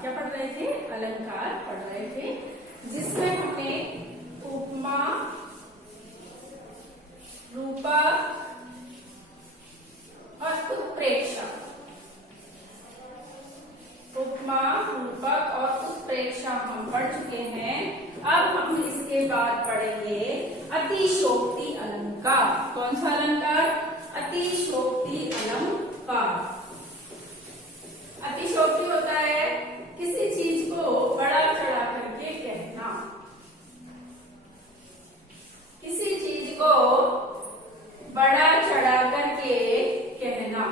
क्या पढ़ रहे थे? अलंकार पढ़ रहे थे, जिसमें हमने उपमा, रूपक और उत्प्रेक्षा, उपमा, रूपक और उत्प्रेक्षा हम पढ़ चुके हैं। अब हम इसके बाद पढ़ेंगे अतिशयोक्ति अलंकार। कौन सा अलंकार? अतिशयोक्ति अलंकार। अतिशयोक्ति होता है किसी चीज को बड़ा चढ़ा करके कहना, किसी चीज को बड़ा चढ़ा करके कहना।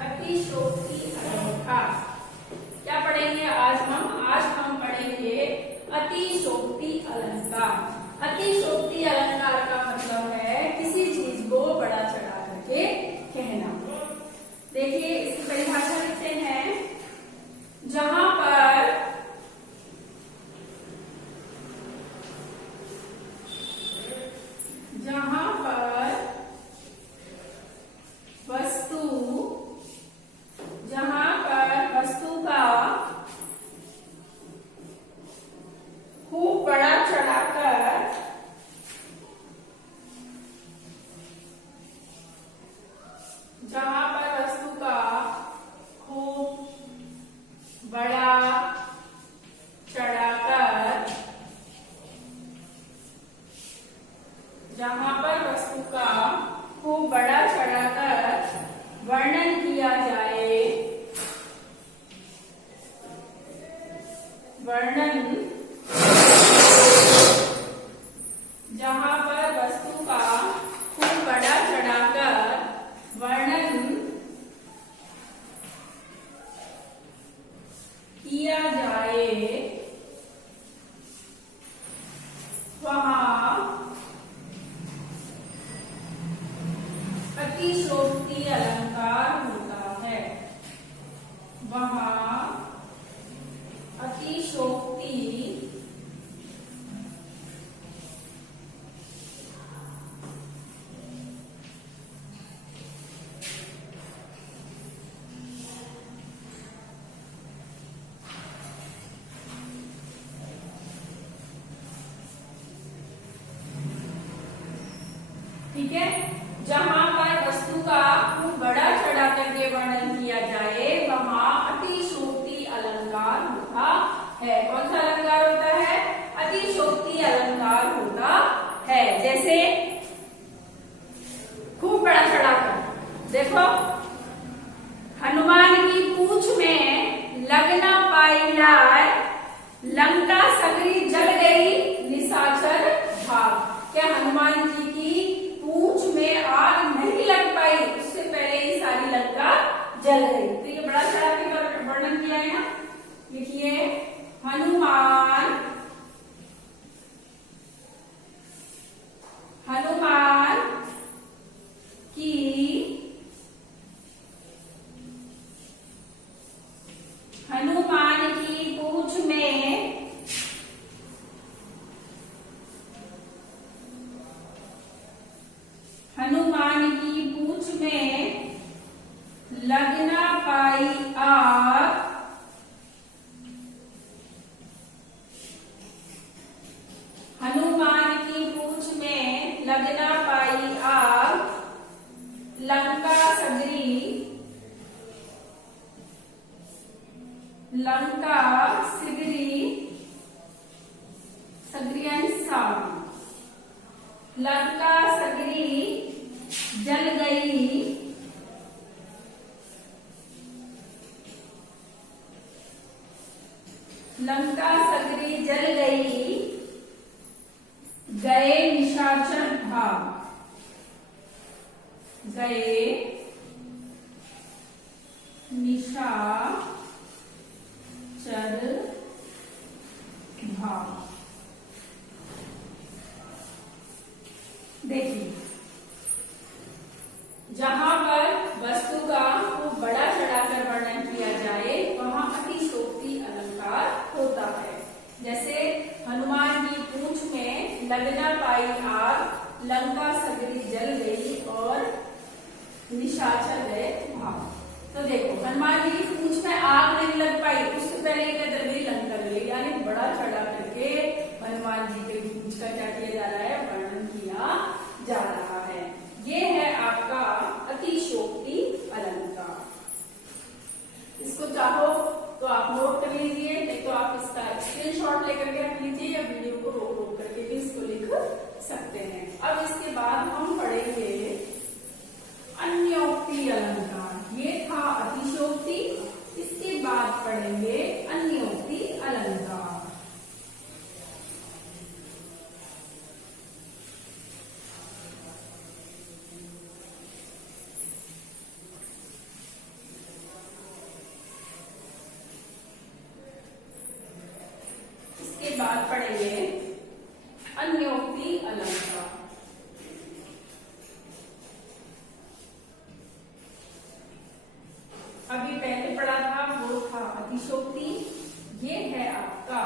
अतिशयोक्ति अलंकार क्या पढ़ेंगे आज हम? आज हम पढ़ेंगे अतिशयोक्ति अलंकार। अतिशयोक्ति अलंकार का मतलब है किसी चीज को बड़ा चढ़ा करके कहना। देखिए इसकी परिभाषा लिखते हैं, जहां पर वस्तु का खूब बड़ा चढ़ाकर जहां पर वस्तु का खूब बड़ा चढ़ाकर वर्णन किया जाए, जहां पर वस्तु का खूब बड़ा चढ़ाकर वर्णन किया जाए, वहां अतिशयोक्ति अलंकार होता है। वहां अतिशयोक्ति ठीक है, जहां पर वस्तु का खूब बड़ा चढ़ा करके वर्णन किया जाए वहां अतिशयोक्ति अलंकार होता है। कौन सा अलंकार होता है? अतिशयोक्ति अलंकार होता है। जैसे खूब बड़ा चढ़ाकर, देखो, हनुमान की पूंछ में लगना पाई लाय, लंका सगरी जल गई निशाचर भाग। क्या हनुमान जी की पूंछ में आग नहीं लग पाई, उससे पहले ही सारी लंका जल गई। तो ये बड़ा चढ़ा के वर्णन किया है ना। लिखिए, हनुमान की पूंछ में लगना पाई आग, हनुमान की पूंछ में लगना पाई आग, लंका सगरी जल गई, लंका सगरी जल गई, गए निशाचर भाग, गए निशाचर भाग। देखिए, जहां पर वस्तु का खूब बड़ा चढ़ाकर वर्णन किया जाए वहां अतिशयोक्ति लगना पाई आग, लंका सगरी जल गई और निशाचर गए भाग। तो देखो हनुमान जी की पूंछ में आग नहीं लग पाई, उससे पहले क्या कर गई, लंका गई, यानी बड़ा चढ़ा करके हनुमान जी के पूंछ का क्या किया जा रहा है, वर्णन किया जा रहा है। ये है आपका अतिशयोक्ति अलंकार। इसको चाहो तो आप नोट कर लीजिए, नहीं तो आप इसका स्क्रीनशॉट लेकर के रख लीजिए या वीडियो को रोक रोक करके भी इसको लिख सकते हैं। अब इसके बाद हम पढ़ेंगे अन्योक्ति अलंकार। ये था अतिशयोक्ति, इसके बाद पढ़ेंगे अन्योक्ति अलंकार। इसके बाद पढ़ेंगे अन्योक्ति अलंकार। अभी पहले पढ़ा था वो था अतिशयोक्ति, ये है आपका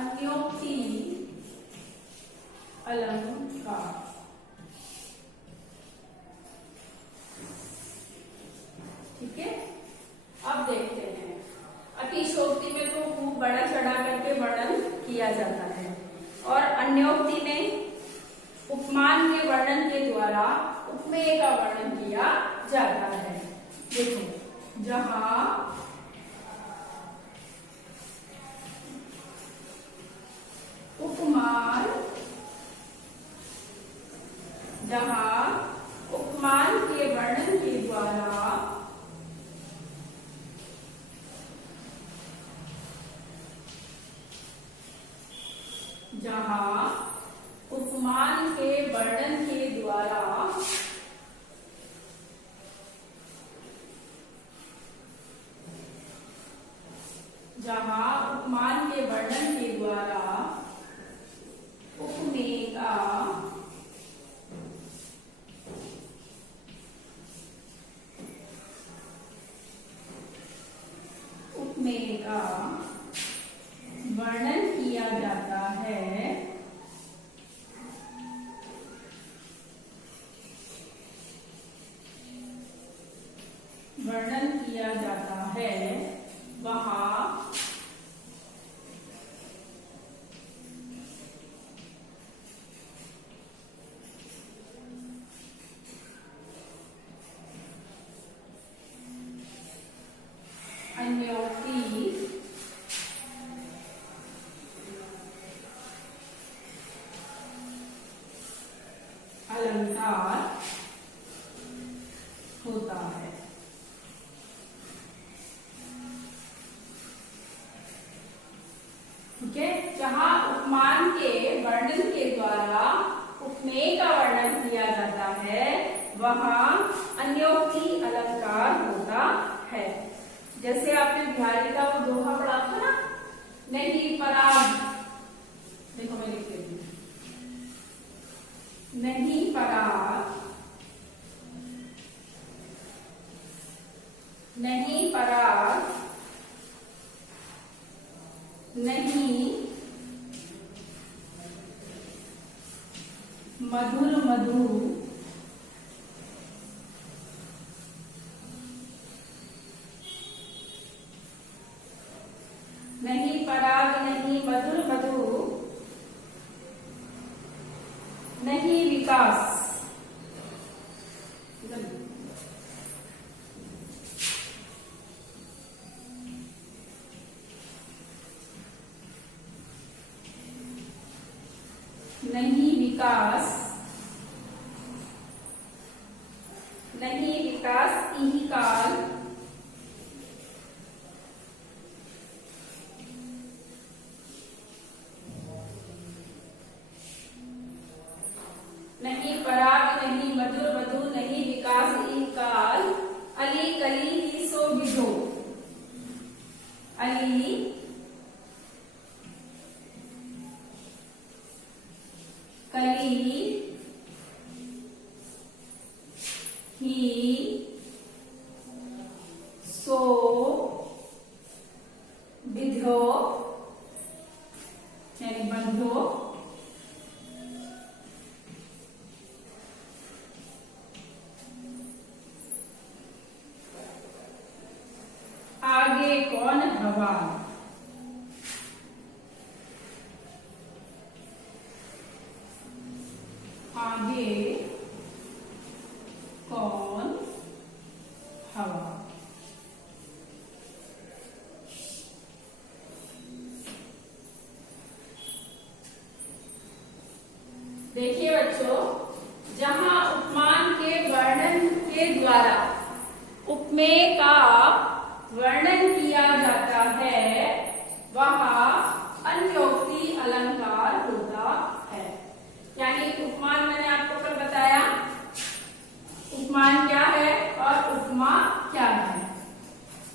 अन्योक्ति अलंकार। ठीक है, अब देखते हैं अतिशयोक्ति में तो खूब बड़ा चढ़ा करके वर्णन किया जाता है और अन्योक्ति में उपमान के वर्णन के द्वारा उपमेय का वर्णन किया जाता है। देखो जहां उपमान, के वर्णन के द्वारा उपमान के वर्णन के द्वारा उपमेय का वर्णन किया जाता है, वहां अन्योक्ति अलंकार होता है। ठीक है, जहां उपमान के वर्णन के द्वारा उपमेय का वर्णन किया जाता है वहां अन्योक्ति अलंकार होता है। जैसे आपने बिहारी का वो दोहा पढ़ा था ना, नहीं पराग, देखो मैं लिख देती हूँ, नहीं पराग, नहीं पराग, नहीं मधुर मधु, नहीं पराग, नहीं मधुर मधु, नहीं विकास, नहीं विकास, नहीं विकास इहि काल, नहीं पराग, नहीं मधुर मधु, नहीं विकास इहि काल, अली कली ही सो विधो, अली कली ही सो विधो यानी बंधो, आगे कौन हवा। देखिए बच्चों, जहां उपमान के वर्णन के द्वारा उपमेय का वर्णन किया जाता है वहां अन्योक्ति अलंकार होता है। यानी उपमान मैंने आपको कल बताया, उपमान क्या है और उपमा क्या है।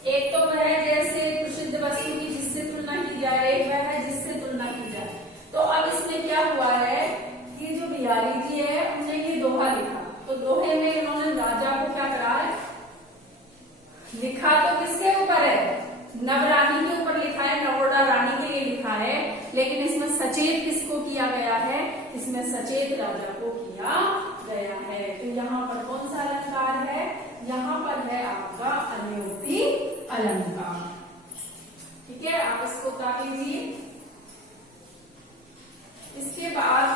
एक तो वह है जैसे प्रसिद्ध वस्तु की जिससे तुलना की जाए, एक वह है जिससे तुलना की जाए। तो अब इसमें क्या हुआ है कि जो बिहारी जी है उन्होंने ये दोहा लिखा, तो दोहे में इन्होंने राजा को क्या करा है, लिखा तो किसके ऊपर है, नवरानी के ऊपर लिखा है, नवोड़ा रानी के लिए लिखा है, लेकिन इसमें सचेत किसको किया गया है, इसमें सचेत राजा को किया गया है। तो यहाँ पर कौन सा अलंकार है, यहाँ पर है आपका अन्योक्ति अलंकार। ठीक है, आप इसको उतार लीजिए। इसके बाद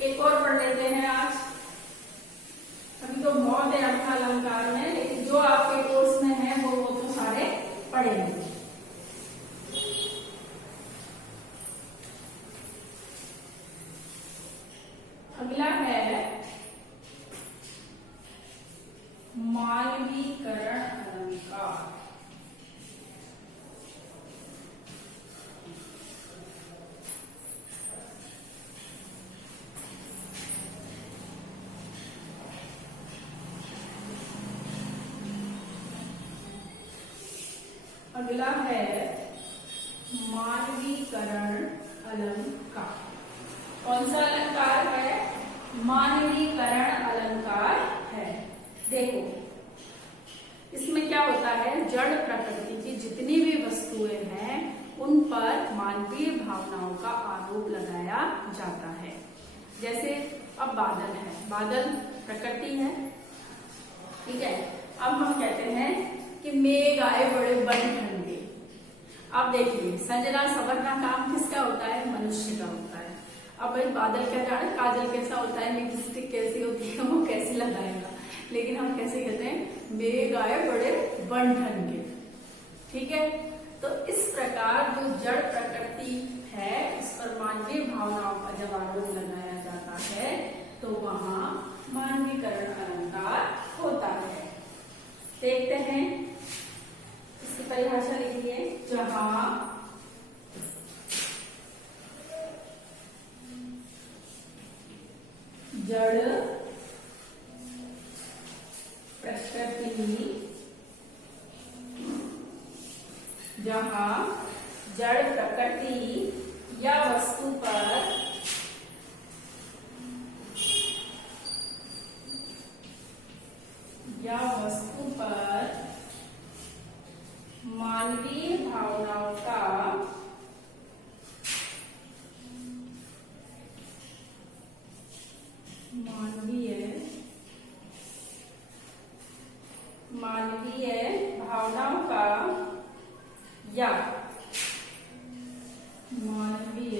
एक और पढ़ लेते हैं आज। अभी तो बहुत है आपका अलंकार में, लेकिन जो आपके कोर्स में है वो तो सारे पढ़ेंगे। अगला है मानवीकरण अलंकार। अगला है मानवीकरण अलंकार। कौन सा अलंकार है, मानवीकरण अलंकार है। देखो इसमें क्या होता है, जड़ प्रकृति की जितनी भी वस्तुएं हैं उन पर मानवीय भावनाओं का आरोप लगाया जाता है। जैसे अब बादल है, बादल प्रकृति है, ठीक है। अब हम कहते हैं कि मेघ आए बड़े बन ठंडे। अब देखिए संजना सवरना काम किसका होता है, मनुष्य का होता है। अब भाई बादल क्या जाने काजल कैसा होता है, लिपस्टिक कैसी होती है, वो कैसे लगाएगा, लेकिन हम कैसे कहते हैं मेघ आए बड़े बन ठंडे। ठीक है, तो इस प्रकार जो जड़ प्रकृति है इस पर मानवीय भावनाओं का जब आरोप लगाया जाता है तो वहां मानवीकरण अलंकार होता है। देखते हैं इसकी परिभाषा लिखिए। जहां जड़ प्रकृति, जहां जड़ प्रकृति या वस्तु पर मानवीय भावनाओं का या मानवीय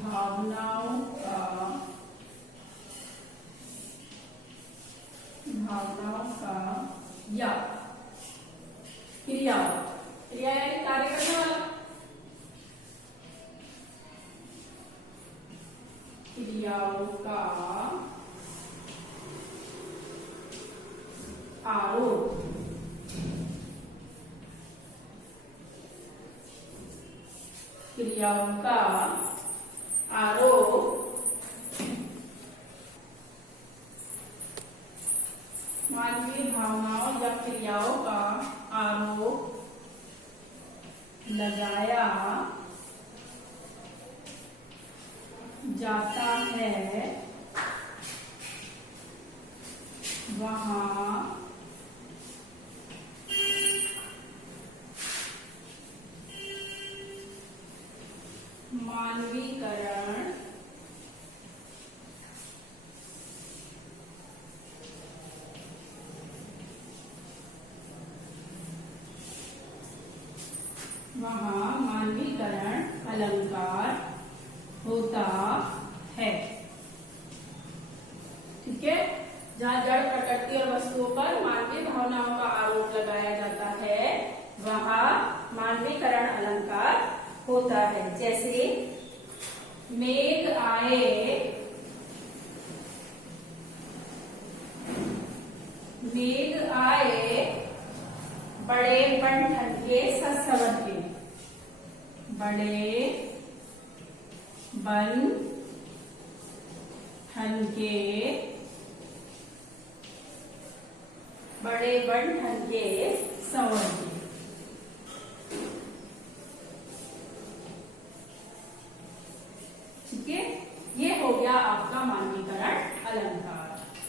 भावनाओं का या क्रिया यानी कार्य करने वाला, क्रियाओं का आरोप, क्रियाओं का आरोप मानवीय भावनाओं या क्रियाओं का आरोप लगाया जाता है वहां मानवीकरण अलंकार होता है। ठीक है, जहाँ जड़ प्रकृति और वस्तुओं पर मानवीय भावनाओं का आरोप लगाया जाता है वहाँ मानवीकरण अलंकार होता है। जैसे मेघ आए, मेघ आए बड़े बन ठनके ससवर के, बड़े बन ठनके, बड़े बन ठनके संवर के। ठीक है, ये हो गया आपका मानवीकरण अलंकार।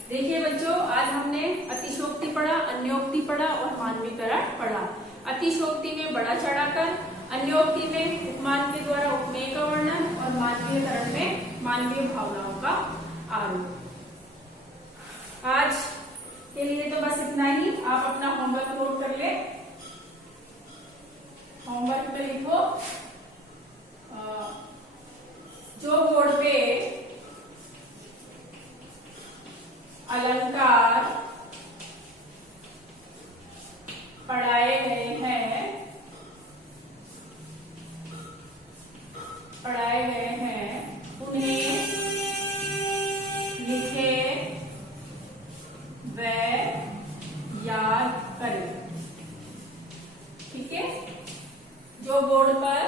देखिए बच्चों, आज हमने अतिशोक्ति पढ़ा, अन्योक्ति पढ़ा और मानवीकरण पढ़ा। अतिशोक्ति में बढ़ा चढ़ाकर, अन्योक्ति में उपमान के द्वारा उपमेय का वर्णन और मानवीकरण में मानवीय भावनाओं का आरोप। आज के लिए तो बस इतना ही। आप अपना होमवर्क नोट कर ले। होमवर्क में लिखो, जो बोर्ड पे अलंकार पढ़ाए गए हैं, उन्हें लिखे व याद करें। ठीक है, जो बोर्ड पर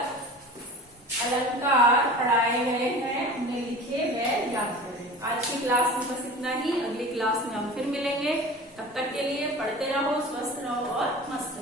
अलंकार पढ़ाए गए हैं उन्हें लिखे व याद करें। आज की क्लास में बस इतना ही। अगली क्लास में हम फिर मिलेंगे। तब तक के लिए पढ़ते रहो, स्वस्थ रहो और मस्त